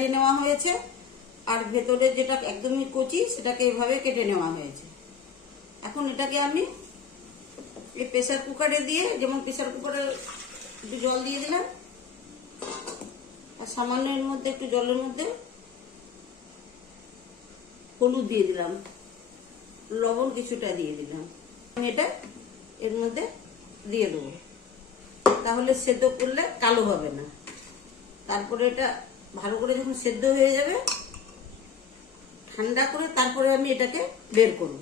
ছাড়িয়ে নেওয়া হয়েছে, আর ভেতরে যেটা একদমই কচি সেটাকে এভাবে কেটে নেওয়া হয়েছে। এখন এটাকে আমি এই প্রেসার কুকারে দিয়ে, যেমন প্রেসার কুকারে একটু জল দিয়ে দিলাম, আর সামান্য এর মধ্যে একটু জলের মধ্যে হলুদ দিয়ে দিলাম, লবণ কিছুটা দিয়ে দিলাম, এটা এর মধ্যে দিয়ে দেবো, তাহলে সেদ্ধ করলে কালো হবে না। তারপরে এটা ভালো করে যখন সেদ্ধ হয়ে যাবে, ঠান্ডা করে তারপরে আমি এটাকে বের করব।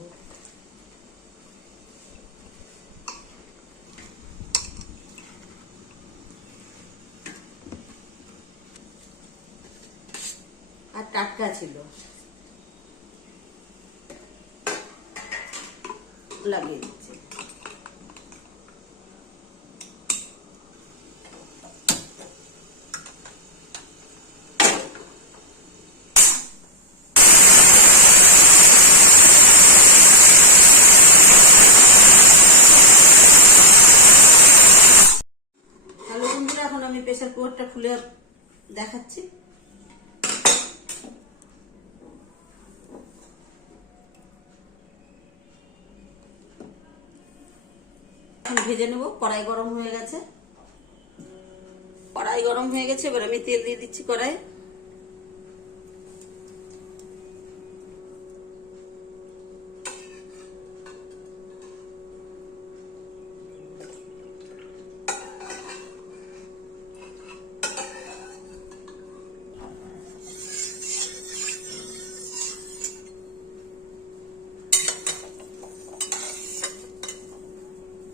আর টাটকা ছিল, লাগিয়ে দিচ্ছি। হ্যালো বন্ধুরা, এখন আমি প্রেসার কুকারটা খুলে দেখাচ্ছি। ভেজে নেব। কড়াই গরম হয়ে গেছে, এবার আমি তেল দিয়ে দিচ্ছি কড়াই।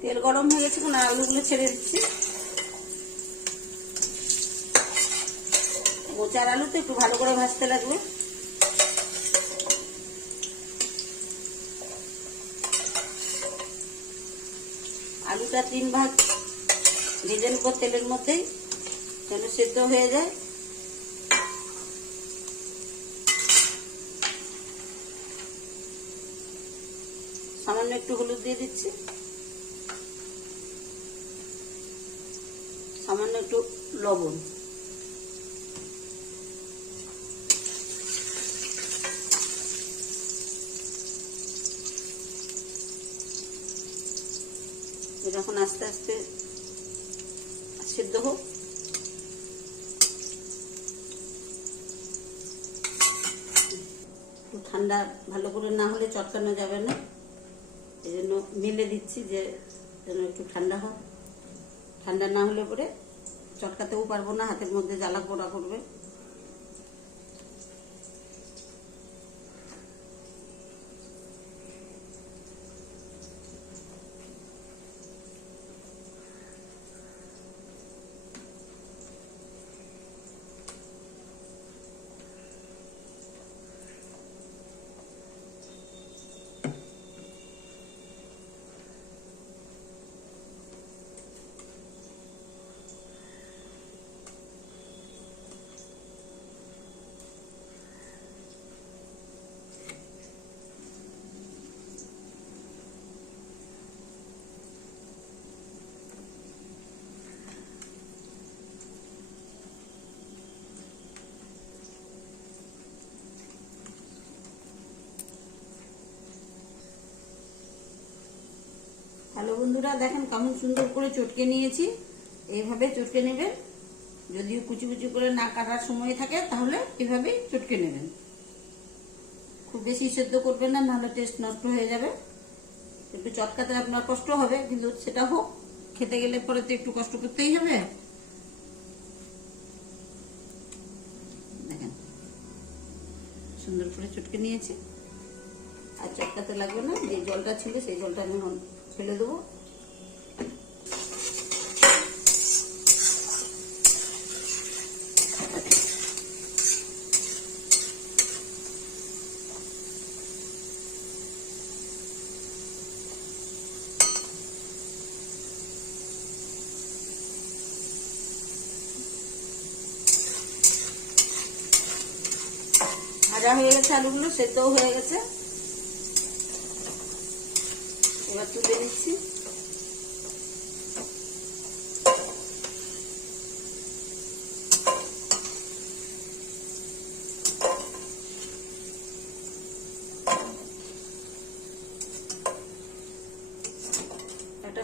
তেল গরম হয়ে গেছে, এখন আলুগুলো ছেড়ে দিচ্ছি। মোচার আলু তো একটু ভালো করে ভাজতে লাগবে। আলুটা 3 ভাগ ভেজে নেব তেলের মধ্যেই, যেন সেদ্ধ হয়ে যায়। সামান্য একটু হলুদ দিয়ে দিচ্ছি, সামান্য একটু লবণ। যখন আস্তে আস্তে সিদ্ধ হোক, ঠান্ডা ভালো করে না হলে চটকানো যাবে না, এই জন্য মেলে দিচ্ছি যে যেন একটু ঠান্ডা হয়। ঠান্ডা না হলে পরে চটকাতেও পারবো না, হাতের মধ্যে জ্বালা পোড়া করবে। হ্যালো বন্ধুরা, দেখেন কেমন সুন্দর করে চটকে নিয়েছি। এইভাবে চটকে নেবেন, যদিও কুচি কুচি করে না কাটার সময় থাকে তাহলে এভাবেই চটকে নেবেন। খুব বেশি সেদ্ধ করবেন না, নাহলে টেস্ট নষ্ট হয়ে যাবে। একটু চটকাতে আপনার কষ্ট হবে, কিন্তু সেটা হোক, খেতে গেলে পরে তো একটু কষ্ট করতেই হবে। দেখেন সুন্দর করে চটকে নিয়েছি, আর চটকাতে লাগবে না। যে জলটা ছিল সেই জলটা আমি ফেলে দেবো। ভাজা হয়ে গেছে, আলুগুলো সেদ্ধও হয়ে গেছে। এবার তুলে নিচ্ছি।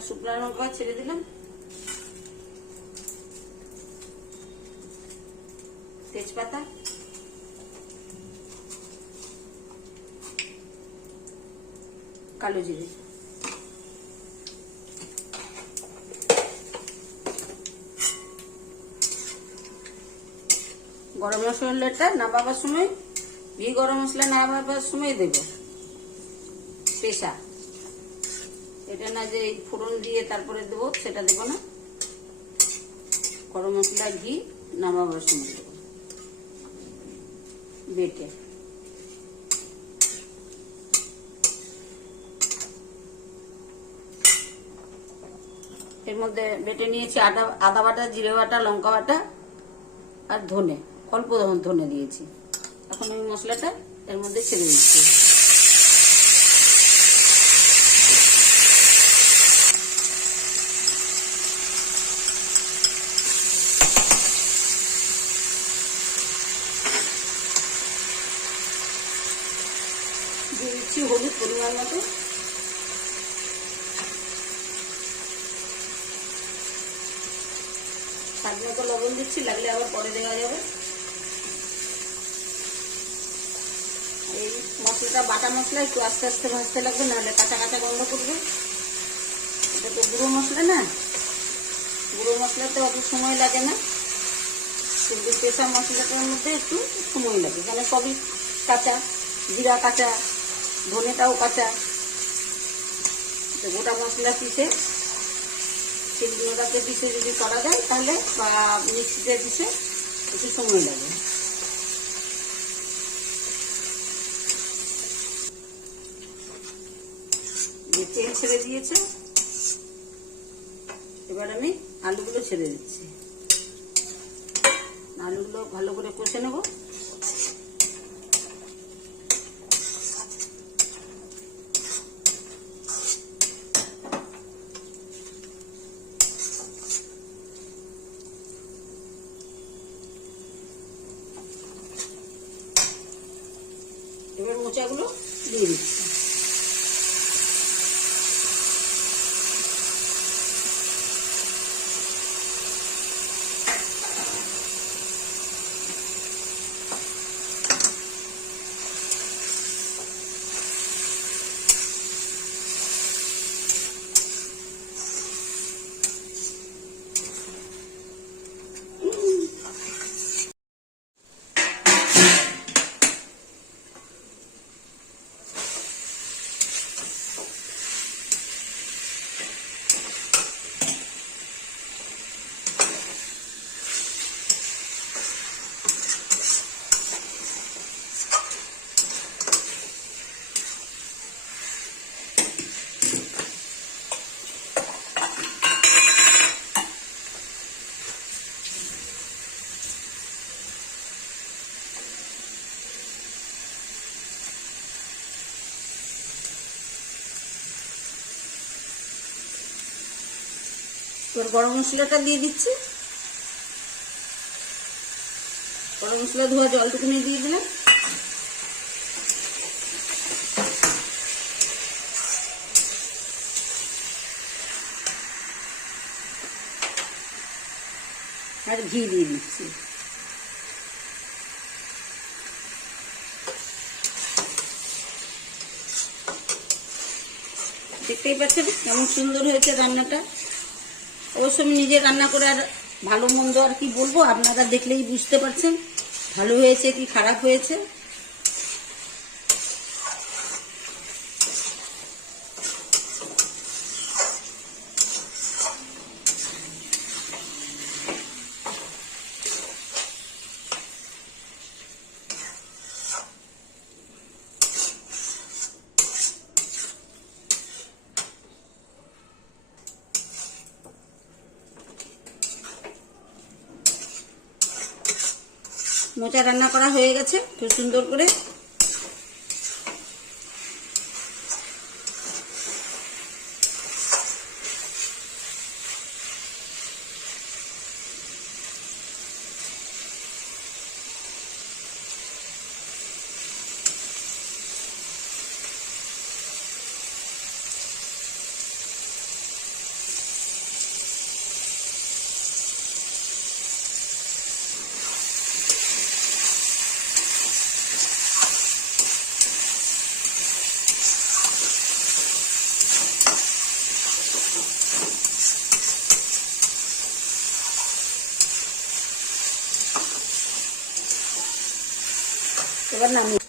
শুকনো লঙ্কা ছেড়ে দিলাম, তেজপাতা, কালো জিরে, গরম মশলাটা নামাবার সময়, গরম মশলা নামাবার সময় দেব পেশা, এটা না যে ফোড়ন দিয়ে তারপরে দেবো, সেটা দেবো না। গরম মশলা ঘি নামাবার সময় দেবো বেটে। এর মধ্যে বেটে নিয়েছি আদা বাটা, জিরে বাটা, লঙ্কা বাটা আর ধনে, অল্প ধনে দিয়েছি। এখন আমি মশলাটা এর মধ্যে ছেড়ে দিচ্ছি। দিয়ে দিচ্ছি হলুদ পরিমাণ মতো, স্বাদ মতো লবণ দিচ্ছি, লাগলে আবার পরে দেওয়া যাবে। এই মশলাটা বাটা মশলা একটু আস্তে আস্তে ভাজতে লাগবে, নাহলে কাঁচা কাঁচা গন্ধ করবে। এটা তো গুঁড়ো মশলা না, গুঁড়ো মশলাতে অত সময় লাগে না, কিন্তু পেঁচা মশলাটার মধ্যে একটু সময় লাগে, কারণ সবই কাঁচা, জিরা কাঁচা, ধনেটাও কাঁচা। তো গোটা মশলা পিষে, শিলনোড়াতে পিষে যদি করা যায় তাহলে, বা মিক্সিতে পিষে একটু সময় লাগে। যে তেল ছেড়ে দিয়েছে, এবার আমি আলুগুলো ছেড়ে দিচ্ছি। আলুগুলো ভালো করে কষে নেব। এবার মোচাগুলো দিয়ে দিচ্ছি। এবার গরম মশলাটা দিয়ে দিচ্ছি। গরম মশলা ধোয়া জলটুকুনি দিয়ে দিলাম। আর ঘি দিয়ে দিচ্ছি। দেখতেই পাচ্ছেন কেমন সুন্দর হয়েছে রান্নাটা। অবশ্য আমি নিজে রান্না করে আর ভালো মন্দ আর কি বলবো, আপনারা দেখলেই বুঝতে পারছেন ভালো হয়েছে কি খারাপ হয়েছে। মোচা রান্না করা হয়ে গেছে খুব সুন্দর করে। এবার নামিয়ে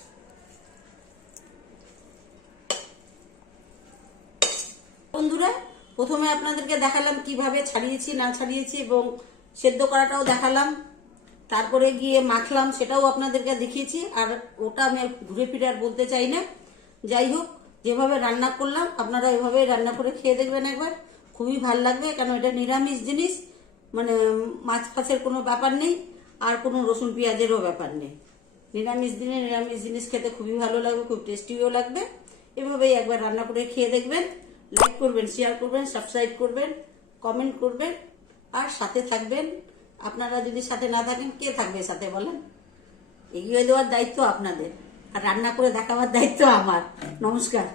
বন্ধুরা, প্রথমে আপনাদেরকে দেখালাম কিভাবে ছাড়িয়েছি না ছাড়িয়েছি এবং সেদ্ধ করাটাও দেখালাম, তারপরে গিয়ে মাখলাম সেটাও আপনাদেরকে দেখিয়েছি। আর ওটা আমি ঘুরে ফিরে আর বলতে চাই না। যাই হোক, যেভাবে রান্না করলাম আপনারা এভাবে রান্না করে খেয়ে দেখবেন একবার, খুবই ভাল লাগবে। কারণ এটা নিরামিষ জিনিস, মানে মাছ ফাছের কোনো ব্যাপার নেই আর কোনো রসুন পেঁয়াজেরও ব্যাপার নেই। নিরামিষ দিনে নিরামিষ জিনিস খেতে খুবই ভালো লাগবে, খুব টেস্টিও লাগবে। এভাবেই একবার রান্না করে খেয়ে দেখবেন। লাইক করবেন, শেয়ার করবেন, সাবস্ক্রাইব করবেন, কমেন্ট করবেন আর সাথে থাকবেন। আপনারা যদি সাথে না থাকেন কে থাকবে সাথে বলেন? এগিয়ে দেওয়ার দায়িত্ব আপনাদের আর রান্না করে দেখাবার দায়িত্ব আমার। নমস্কার।